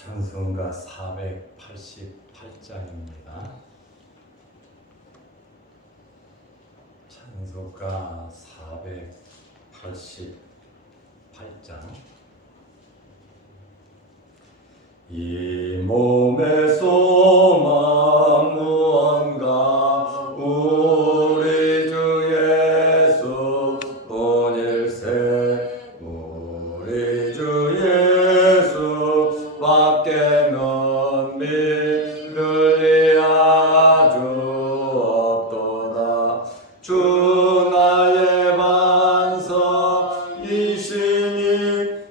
찬송가 488장입니다. 찬송가 488장. 이 몸의 소망 무언가 우리 주 예수 본일세 우리 주 예수 밖에는 믿을 이 아주 없도다. 주 나의 반석이시니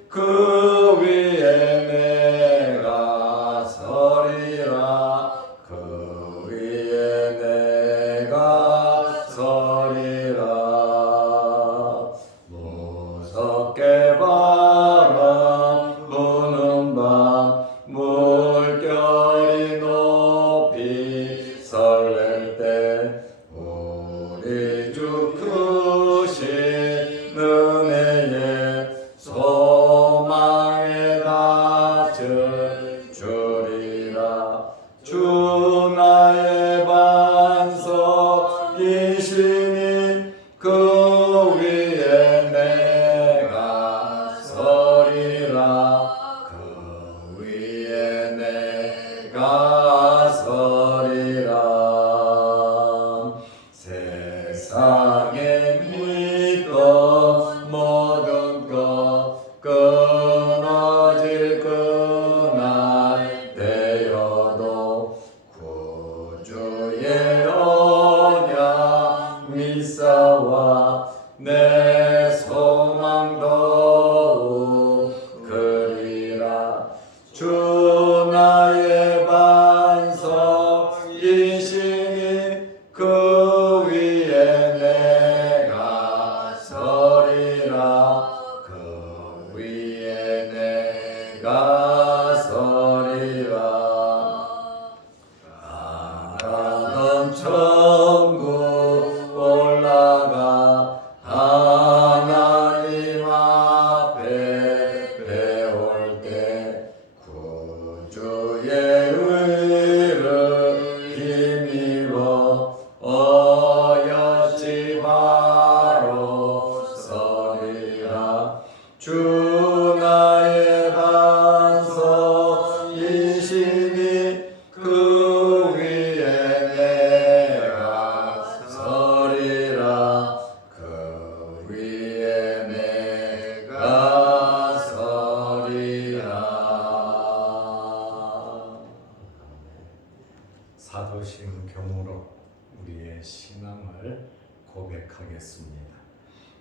그 위에 내가 서리라. 그 위에 내가 서리라. 무섭게 바람 부는 밤 물결이 높이 설렐 때 우리 주 크신 은혜에 소망에 닿을 줄이라. 주 나의 반석이시니 그 위에 내가 서리라. 그 위에 내가 서리라. 세상에 믿던 모든 것 끊어질 그날 되어도 구주의 언약 믿사와 내 소망 더욱 그리라. 주 나의 반석이시니 그 위에 내가 서리라. 그 위에 내가 서리라. 바라던 천국 올라가 하나님 앞에 배울 때 구주의 의를 힘입어 어여지 바로 서리라. 주 나의 반석이시니 그 위에 내가 서리라. 그 위에 내가 서리라. 사도신경으로 우리의 신앙을 고백하겠습니다.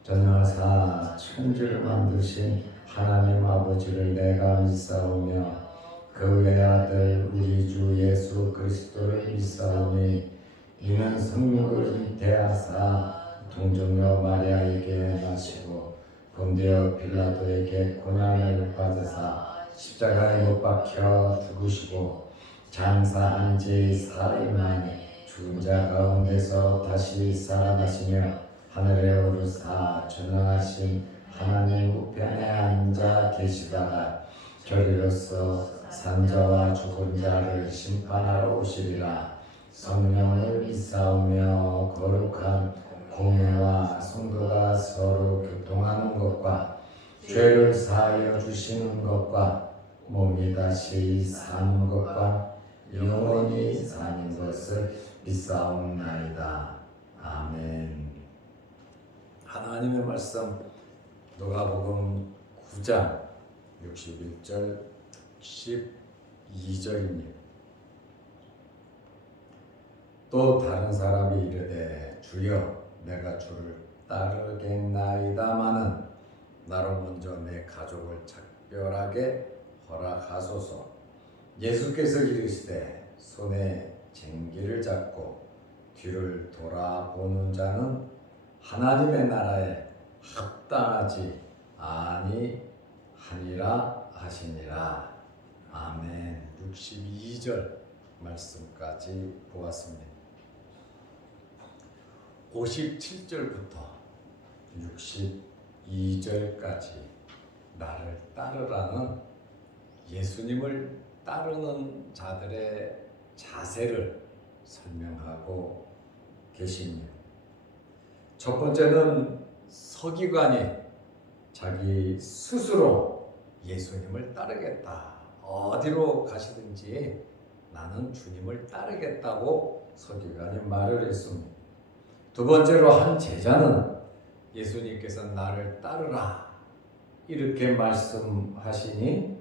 전하사 천지를 만드신 하나님 아버지를 내가 믿사오며 그 외아들 우리 주 예수 그리스도를 믿사오니 이는 성육을 잉태하사 동정녀 마리아에게 나시고 본디오 빌라도에게 고난을 받으사 십자가에 못 박혀 죽으시고 장사한 지 사흘 만에 죽은 자 가운데서 다시 살아나시며 하늘에 오르사 전능하신 하나님 우편에 앉아 계시다가 저리로서 산자와 죽은 자를 심판하러 오시리라. 성령을 믿사오며 거룩한 공회와 성도가 서로 교통하는 것과 죄를 사하여 주시는 것과 몸이 다시 사는 것과 영원히 사는 것을 믿사옵나이다. 아멘. 하나님의 말씀 누가복음 9장 61절 12절입니다. 또 다른 사람이 이르되 주여 내가 주를 따르겠나이다마는 나로 먼저 내 가족을 작별하게 허락하소서. 예수께서 이르시되 손에 쟁기를 잡고 뒤를 돌아보는 자는 하나님의 나라에 합당하지 아니하니라 하시니라. 아멘. 62절 말씀까지 보았습니다. 57절부터 62절까지 나를 따르라는 예수님을 따르는 자들의 자세를 설명하고 계십니다. 첫 번째는 서기관이 자기 스스로 예수님을 따르겠다. 어디로 가시든지 나는 주님을 따르겠다고 서기관이 말을 했습니다. 두 번째로 한 제자는 예수님께서 나를 따르라 이렇게 말씀하시니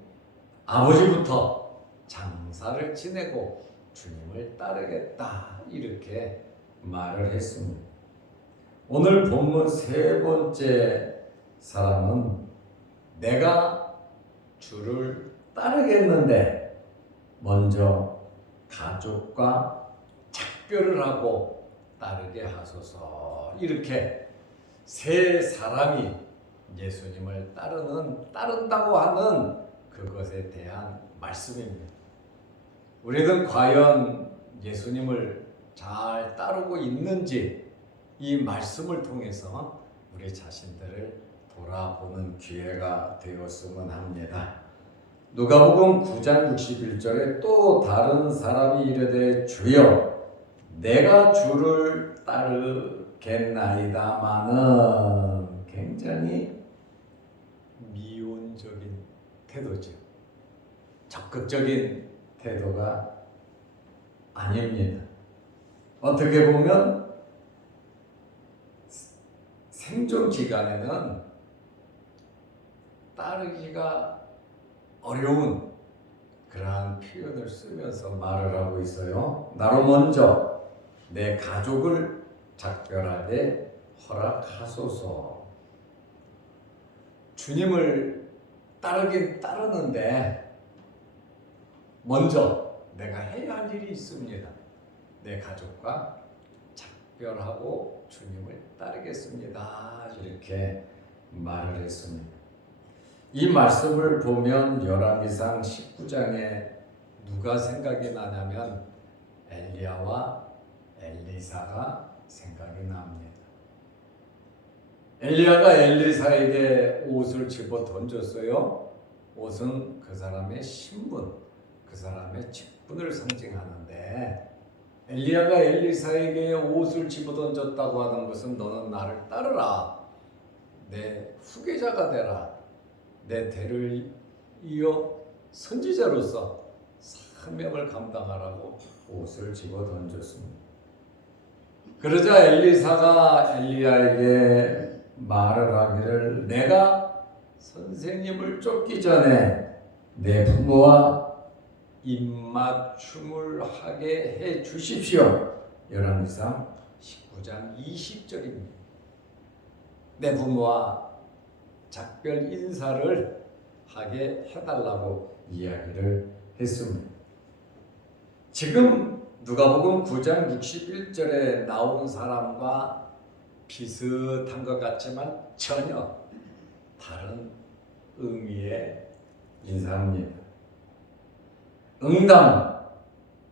아버지부터 장사를 지내고 주님을 따르겠다 이렇게 말을 했습니다. 오늘 본문 세 번째 사람은 내가 주를 따르겠는데 먼저 가족과 작별을 하고 따르게 하소서 이렇게 세 사람이 예수님을 따른다고 하는 그것에 대한 말씀입니다. 우리는 과연 예수님을 잘 따르고 있는지 이 말씀을 통해서 우리 자신들을 돌아보는 기회가 되었으면 합니다. 누가복음 9장 61절에 또 다른 사람이 이르되 주여 내가 주를 따르겠나이다마는 굉장히 미온적인 태도죠. 적극적인 태도가 아닙니다. 어떻게 보면 생존 기간에는 따르기가 어려운 그러한 표현을 쓰면서 말을 하고 있어요. 나로 먼저 내 가족을 작별하되 허락하소서. 주님을 따르긴 따르는데 먼저 내가 해야 할 일이 있습니다. 내 가족과 작별하고 주님을 따르겠습니다. 이렇게 말을 했습니다. 이 말씀을 보면 열왕기상 19장에 누가 생각이 나냐면 엘리야와 엘리사가 생각이 납니다. 엘리야가 엘리사에게 옷을 집어 던졌어요. 옷은 그 사람의 신분, 그 사람의 직분을 상징하는데 엘리야가 엘리사에게 옷을 집어 던졌다고 하는 것은 너는 나를 따르라. 내 후계자가 되라. 내 대를 이어 선지자로서 사명을 감당하라고 옷을 집어 던졌습니다. 그러자 엘리사가 엘리야에게 말을 하기를 내가 선생님을 쫓기 전에 내 부모와 입맞춤을 하게 해 주십시오. 열왕기상 19장 20절입니다. 내 부모와 작별 인사를 하게 해달라고 이야기를 했습니다. 지금 누가복음 9장 61절에 나온 사람과 비슷한 것 같지만 전혀 다른 의미의 인사입니다. 응당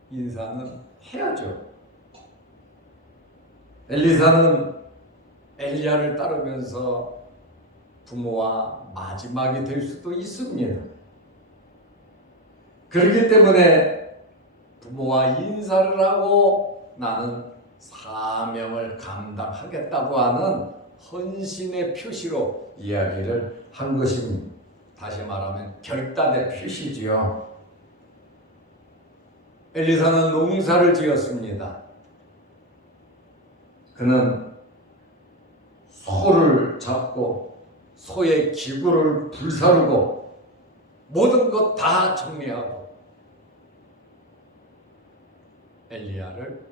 인사는 해야죠. 엘리사는 엘리야를 따르면서 부모와 마지막이 될 수도 있습니다. 그렇기 때문에 부모와 인사를 하고 나는 사명을 감당하겠다고 하는 헌신의 표시로 이야기를 한 것입니다. 다시 말하면 결단의 표시지요. 엘리사는 농사를 지었습니다. 그는 소를 잡고 소의 기구를 불사르고 모든 것 다 정리하고 엘리야를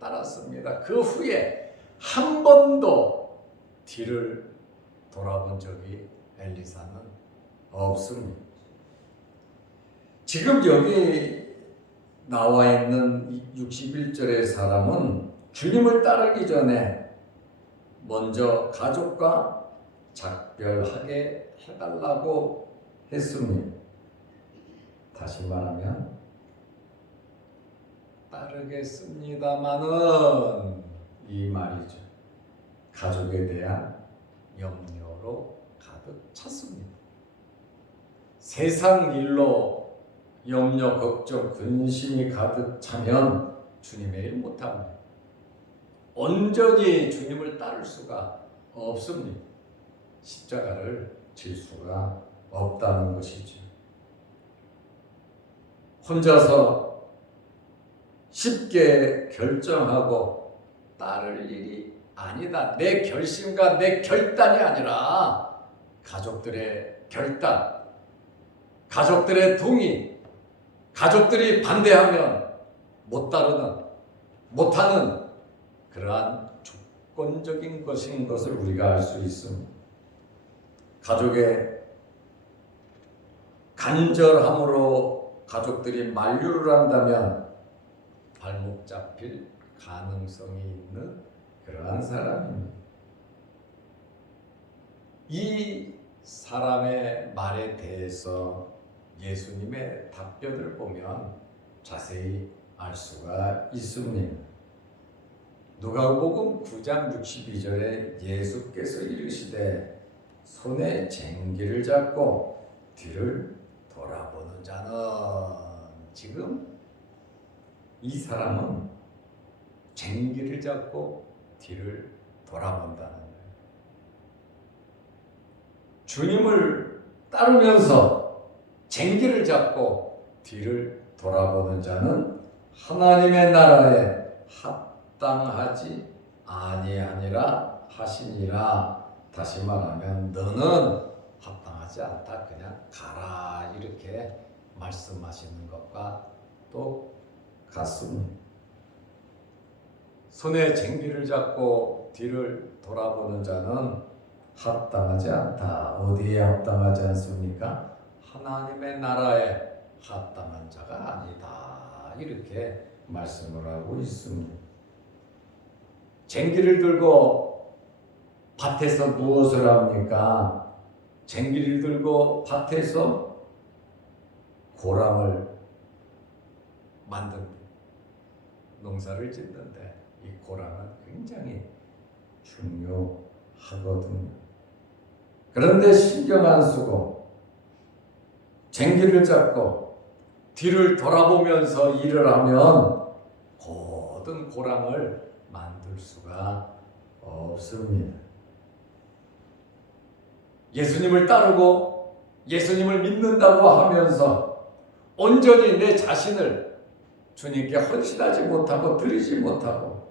따랐습니다. 그 후에 한 번도 뒤를 돌아본 적이 엘리사는 없습니다. 지금 여기 나와 있는 61절의 사람은 주님을 따르기 전에 먼저 가족과 작별하게 해달라고 했습니다. 다시 말하면 따르겠습니다마는 이 말이죠. 가족에 대한 염려로 가득 찼습니다. 세상 일로 염려, 걱정, 근심이 가득 차면 주님의 일 못합니다. 온전히 주님을 따를 수가 없습니다. 십자가를 질 수가 없다는 것이죠. 혼자서 쉽게 결정하고 따를 일이 아니다. 내 결심과 내 결단이 아니라 가족들의 결단, 가족들의 동의, 가족들이 반대하면 못 따르는, 못하는 그러한 조건적인 것인 것을 우리가 알 수 있습니다. 가족의 간절함으로 가족들이 만류를 한다면 발목 잡힐 가능성이 있는 그러한 사람입니다. 이 사람의 말에 대해서 예수님의 답변을 보면 자세히 알 수가 있습니다. 누가복음 9장 62절에 예수께서 이르시되 손에 쟁기를 잡고 뒤를 돌아보는 자는, 지금 이 사람은 쟁기를 잡고 뒤를 돌아본다는 거예요. 주님을 따르면서 쟁기를 잡고 뒤를 돌아보는 자는 하나님의 나라에 합당하지 아니하니라 하시니라. 다시 말하면 너는 합당하지 않다, 그냥 가라, 이렇게 말씀하시는 것과 또 같습니다. 손에 쟁기를 잡고 뒤를 돌아보는 자는 합당하지 않다. 어디에 합당하지 않습니까? 하나님의 나라에 합당한 자가 아니다, 이렇게 말씀을 하고 있습니다. 쟁기를 들고 밭에서 무엇을 합니까? 쟁기를 들고 밭에서 고랑을 만든다. 농사를 짓는데 이 고랑은 굉장히 중요하거든요. 그런데 신경 안 쓰고 쟁기를 잡고 뒤를 돌아보면서 일을 하면 고든 고랑을 만들 수가 없습니다. 예수님을 따르고 예수님을 믿는다고 하면서 온전히 내 자신을 주님께 헌신하지 못하고 드리지 못하고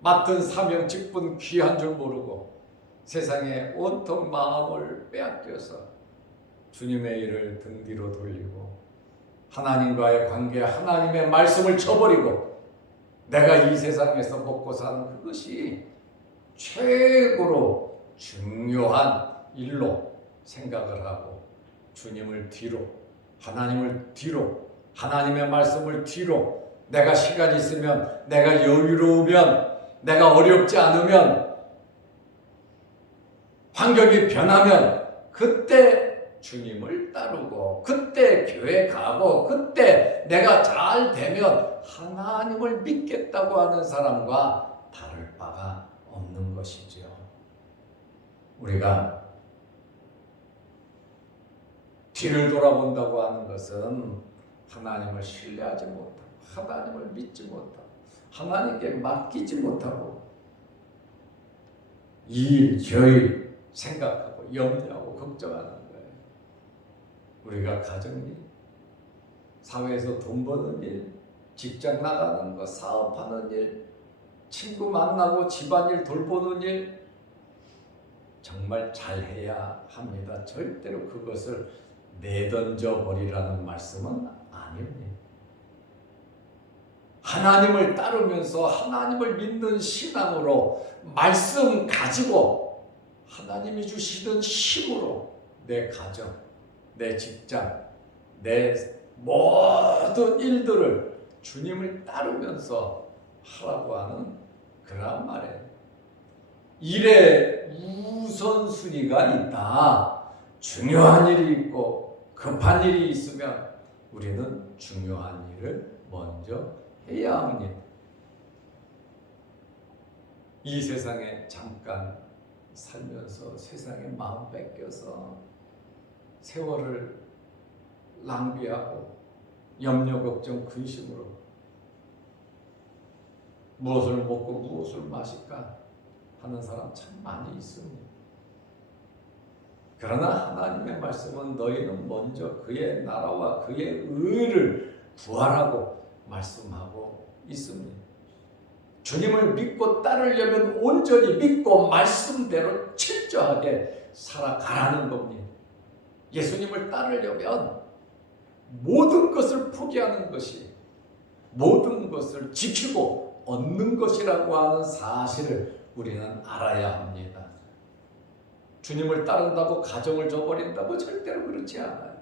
맡은 사명 직분 귀한 줄 모르고 세상에 온통 마음을 빼앗겨서 주님의 일을 등 뒤로 돌리고 하나님과의 관계, 하나님의 말씀을 쳐버리고 내가 이 세상에서 먹고 사는 그것이 최고로 중요한 일로 생각을 하고 주님을 뒤로, 하나님을 뒤로, 하나님의 말씀을 뒤로, 내가 시간이 있으면, 내가 여유로우면, 내가 어렵지 않으면, 환경이 변하면 그때 주님을 따르고 그때 교회 가고 그때 내가 잘 되면 하나님을 믿겠다고 하는 사람과 다를 바가 없는 것이죠. 우리가 뒤를 돌아본다고 하는 것은 하나님을 신뢰하지 못하고 하나님을 믿지 못하고 하나님께 맡기지 못하고 일, 저일 생각하고 염려하고 걱정하는 거예요. 우리가 가정일, 사회에서 돈 버는 일, 직장 나가는 거, 사업하는 일, 친구 만나고 집안일 돌보는 일 정말 잘해야 합니다. 절대로 그것을 내던져 버리라는 말씀은 아닙니다. 하나님을 따르면서 하나님을 믿는 신앙으로 말씀 가지고 하나님이 주시던 힘으로 내 가정, 내 직장, 내 모든 일들을 주님을 따르면서 하라고 하는 그런 말이에요. 일에 우선순위가 있다. 중요한 일이 있고 급한 일이 있으면 우리는 중요한 일을 먼저 해야 합니다. 이 세상에 잠깐 살면서 세상에 마음 뺏겨서 세월을 낭비하고 염려, 걱정, 근심으로 무엇을 먹고 무엇을 마실까 하는 사람 참 많이 있습니다. 그러나 하나님의 말씀은 너희는 먼저 그의 나라와 그의 의를 구하라고 말씀하고 있습니다. 주님을 믿고 따르려면 온전히 믿고 말씀대로 철저하게 살아가라는 겁니다. 예수님을 따르려면 모든 것을 포기하는 것이 모든 것을 지키고 얻는 것이라고 하는 사실을 우리는 알아야 합니다. 주님을 따른다고 가정을 저버린다고 절대로 그렇지 않아요.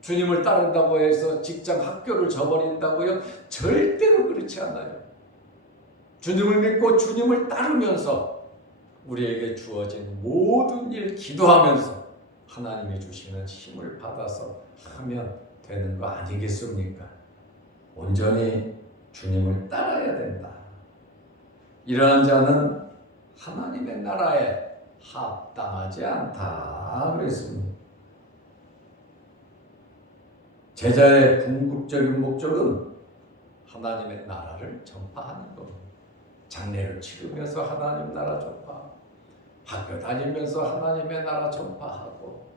주님을 따른다고 해서 직장, 학교를 저버린다고요? 절대로 그렇지 않아요. 주님을 믿고 주님을 따르면서 우리에게 주어진 모든 일 기도하면서 하나님이 주시는 힘을 받아서 하면 되는 거 아니겠습니까? 온전히 주님을 따라야 된다. 이러한 자는 하나님의 나라에 합당하지 않다 그랬습니다. 제자의 궁극적인 목적은 하나님의 나라를 전파하는 겁니다. 장례를 치르면서 하나님 나라 전파하고, 학교 다니면서 하나님의 나라 전파하고,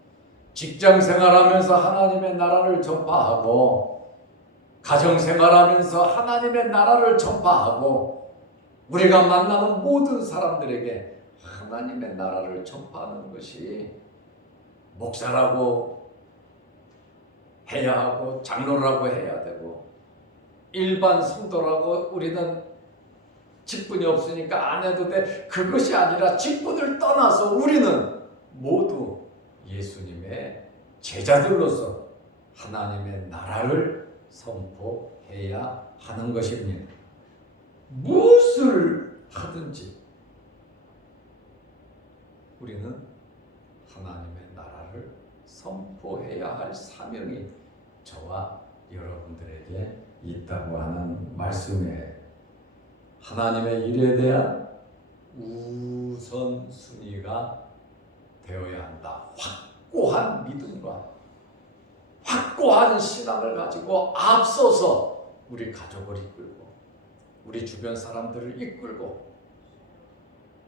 직장 생활하면서 하나님의 나라를 전파하고, 가정 생활하면서 하나님의 나라를 전파하고, 우리가 만나는 모든 사람들에게 하나님의 나라를 전파하는 것이 목사라고 해야 하고, 장로라고 해야 되고, 일반 성도라고 우리는 직분이 없으니까 안 해도 돼. 그것이 아니라 직분을 떠나서 우리는 모두 예수님의 제자들로서 하나님의 나라를 선포해야 하는 것입니다. 무엇을 하든지 우리는 하나님의 나라를 선포해야 할 사명이 저와 여러분들에게 있다고 하는 말씀이에요. 하나님의 일에 대한 우선순위가 되어야 한다. 확고한 믿음과 확고한 신앙을 가지고 앞서서 우리 가족을 이끌고 우리 주변 사람들을 이끌고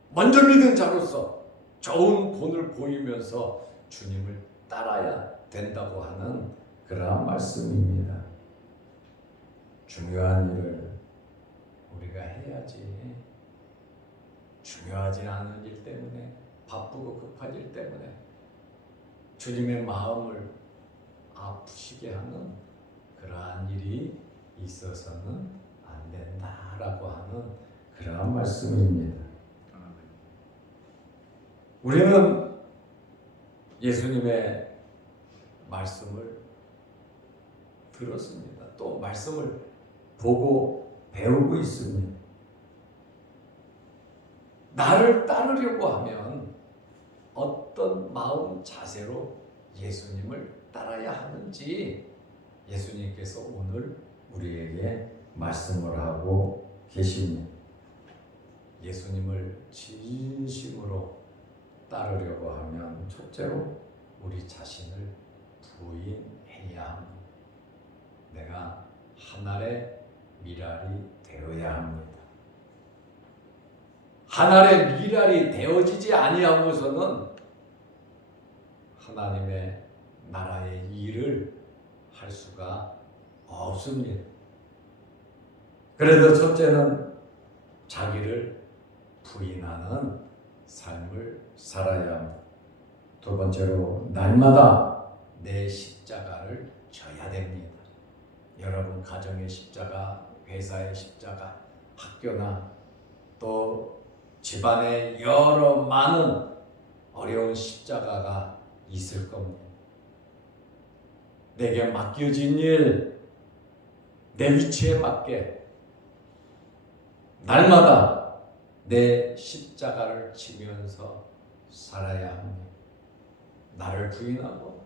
먼저 믿은 자로서 좋은 본을 보이면서 주님을 따라야 된다고 하는 그러한 말씀입니다. 중요한 일을 우리가 해야지. 중요하지 않은 일 때문에, 바쁘고 급한 일 때문에 주님의 마음을 아프시게 하는 그러한 일이 있어서는 안 된다라고 하는 그러한 말씀입니다. 우리는 예수님의 말씀을 들었습니다. 또 말씀을 보고 배우고 있습니다. 나를 따르려고 하면 어떤 마음 자세로 예수님을 따라야 하는지 예수님께서 오늘 우리에게 말씀을 하고 계십니다. 예수님을 진심으로 따르려고 하면 첫째로 우리 자신을 부인해야 합니다. 내가 하늘의 미랄이 되어야 합니다. 하늘의 미랄이 되어지지 아니하고서는 하나님의 나라의 일을 할 수가 없습니다. 그래서 첫째는 자기를 부인하는 삶을 살아야 합니다. 두 번째로 날마다 내 십자가를 져야 됩니다. 여러분 가정의 십자가, 회사의 십자가, 학교나 또 집안에 여러 많은 어려운 십자가가 있을 겁니다. 내게 맡겨진 일, 내 위치에 맞게 날마다 내 십자가를 지면서 살아야 합니다. 나를 부인하고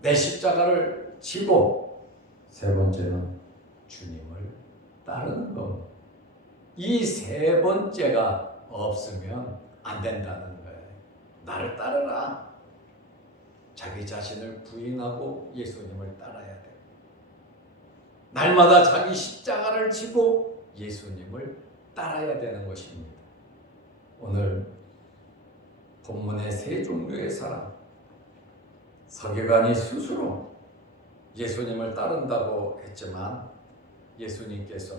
내 십자가를 지고 세 번째는 주님을 따르는 겁니다. 이 세 번째가 없으면 안 된다는 거예요. 나를 따르라. 자기 자신을 부인하고 예수님을 따라야 돼요. 날마다 자기 십자가를 지고 예수님을 따라야 되는 것입니다. 오늘 본문의 세 종류의 사람, 서기관이 스스로 예수님을 따른다고 했지만 예수님께서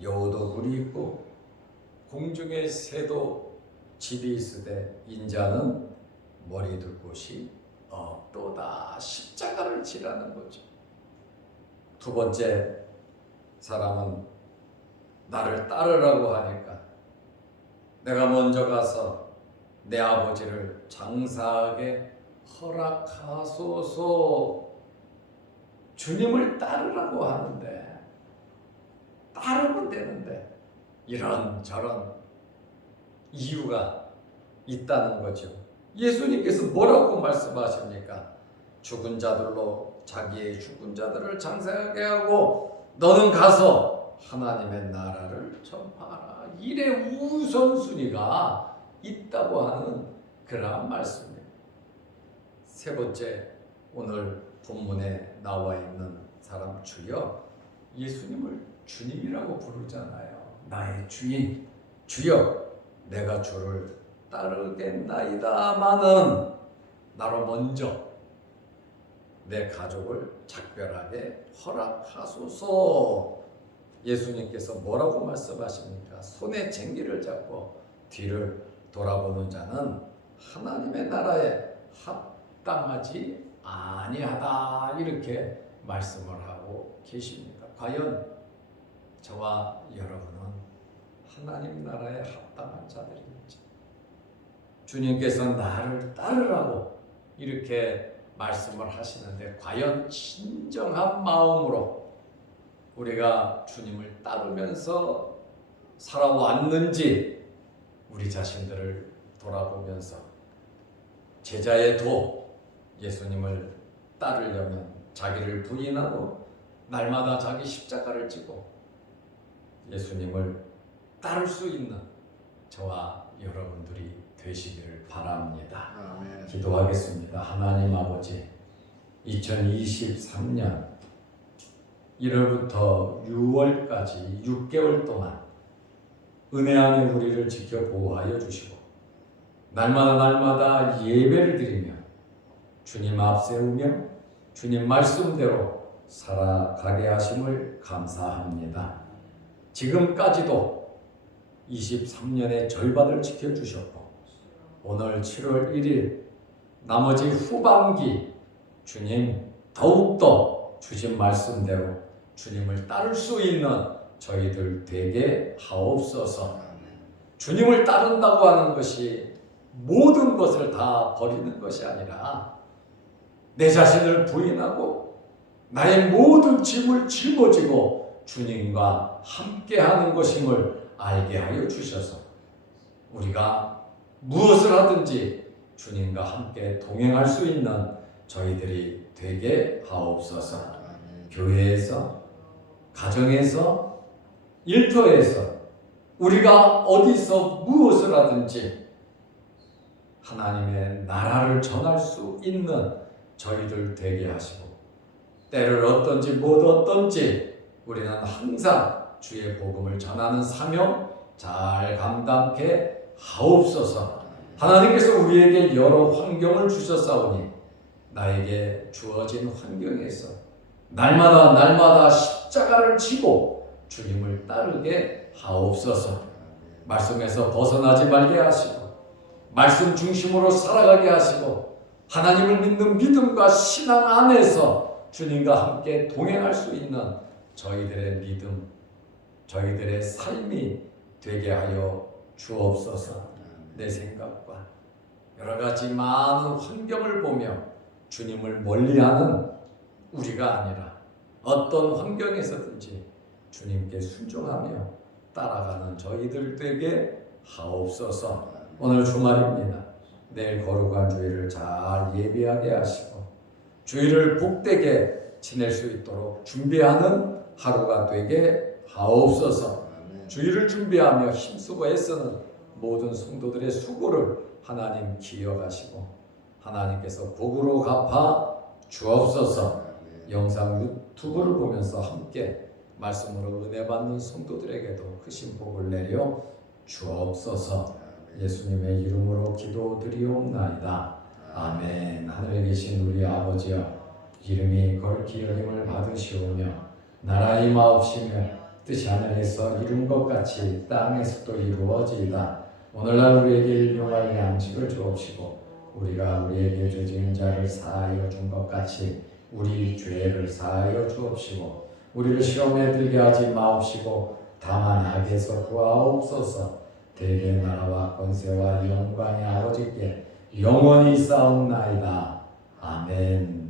여우도 굴이 있고 공중의 새도 집이 있으되 인자는 머리 둘 곳이 없도다. 십자가를 지라는 거죠. 두 번째 사람은 나를 따르라고 하니까 내가 먼저 가서 내 아버지를 장사하게 허락하소서. 주님을 따르라고 하는데 따르면 되는데 이런저런 이유가 있다는 거죠. 예수님께서 뭐라고 말씀하십니까? 죽은 자들로 자기의 죽은 자들을 장사하게 하고 너는 가서 하나님의 나라를 전파하라. 일의 우선순위가 있다고 하는 그러한 말씀입니다. 세 번째, 오늘 본문에 나와 있는 사람 주여, 예수님을 주님이라고 부르잖아요. 나의 주인, 주여 내가 주를 따르겠나이다마는 나로 먼저 내 가족을 작별하게 허락하소서. 예수님께서 뭐라고 말씀하십니까? 손에 쟁기를 잡고 뒤를 돌아보는 자는 하나님의 나라에 합당하지 아니하다. 이렇게 말씀을 하고 계십니다. 과연 저와 여러분은 하나님 나라에 합당한 자들인지, 주님께서 나를 따르라고 이렇게 말씀을 하시는데 과연 진정한 마음으로 우리가 주님을 따르면서 살아왔는지 우리 자신들을 돌아보면서 제자의 도, 예수님을 따르려면 자기를 부인하고 날마다 자기 십자가를 지고 예수님을 따를 수 있는 저와 여러분들이 되시기를 바랍니다. 아멘. 기도하겠습니다. 하나님 아버지, 2023년 1월부터 6월까지 6개월 동안 은혜 안에 우리를 지켜 보호하여 주시고 날마다 예배를 드리며 주님 앞세우며 주님 말씀대로 살아가게 하심을 감사합니다. 지금까지도 23년의 절반을 지켜주셨고 오늘 7월 1일 나머지 후반기 주님 더욱더 주신 말씀대로 주님을 따를 수 있는 저희들 되게 하옵소서. 주님을 따른다고 하는 것이 모든 것을 다 버리는 것이 아니라 내 자신을 부인하고 나의 모든 짐을 짊어지고 주님과 함께하는 것임을 알게 하여 주셔서 우리가 무엇을 하든지 주님과 함께 동행할 수 있는 저희들이 되게 하옵소서. 교회에서, 가정에서, 일터에서 우리가 어디서 무엇을 하든지 하나님의 나라를 전할 수 있는 저희들 되게 하시고 때를 어떤지 못 어떤지 우리는 항상 주의 복음을 전하는 사명 잘 감당케 하옵소서. 하나님께서 우리에게 여러 환경을 주셨사오니 나에게 주어진 환경에서 날마다 십자가를 지고 주님을 따르게 하옵소서. 말씀에서 벗어나지 말게 하시고 말씀 중심으로 살아가게 하시고 하나님을 믿는 믿음과 신앙 안에서 주님과 함께 동행할 수 있는 저희들의 믿음, 저희들의 삶이 되게 하여 주옵소서. 내 생각과 여러 가지 많은 환경을 보며 주님을 멀리하는 우리가 아니라 어떤 환경에서든지 주님께 순종하며 따라가는 저희들 되게 하옵소서. 오늘 주말입니다. 내일 거룩한 주일을 잘 예비하게 하시고 주일을 복되게 지낼 수 있도록 준비하는 하루가 되게 하옵소서. 주일을 준비하며 힘쓰고 애쓰는 모든 성도들의 수고를 하나님 기억하시고 하나님께서 복으로 갚아 주옵소서. 영상 유튜브를 보면서 함께 말씀으로 은혜 받는 성도들에게도 크신 복을 내려 주옵소서. 예수님의 이름으로 기도드리옵나이다. 아멘. 하늘에 계신 우리 아버지여, 이름이 거룩히 여김을 받으시오며 나라가 임하옵시며 뜻이 하늘에서 이룬 것 같이 땅에서도 이루어지이다. 오늘날 우리에게 일용할 양식을 주옵시고 우리가 우리에게 죄 지은 자를 사하여 준 것 같이 우리 죄를 사하여 주옵시고 우리를 시험에 들게 하지 마옵시고 다만 악에서 구하옵소서. 대개의 나라와 권세와 영광의 아버지께 영원히 싸움나이다. 아멘.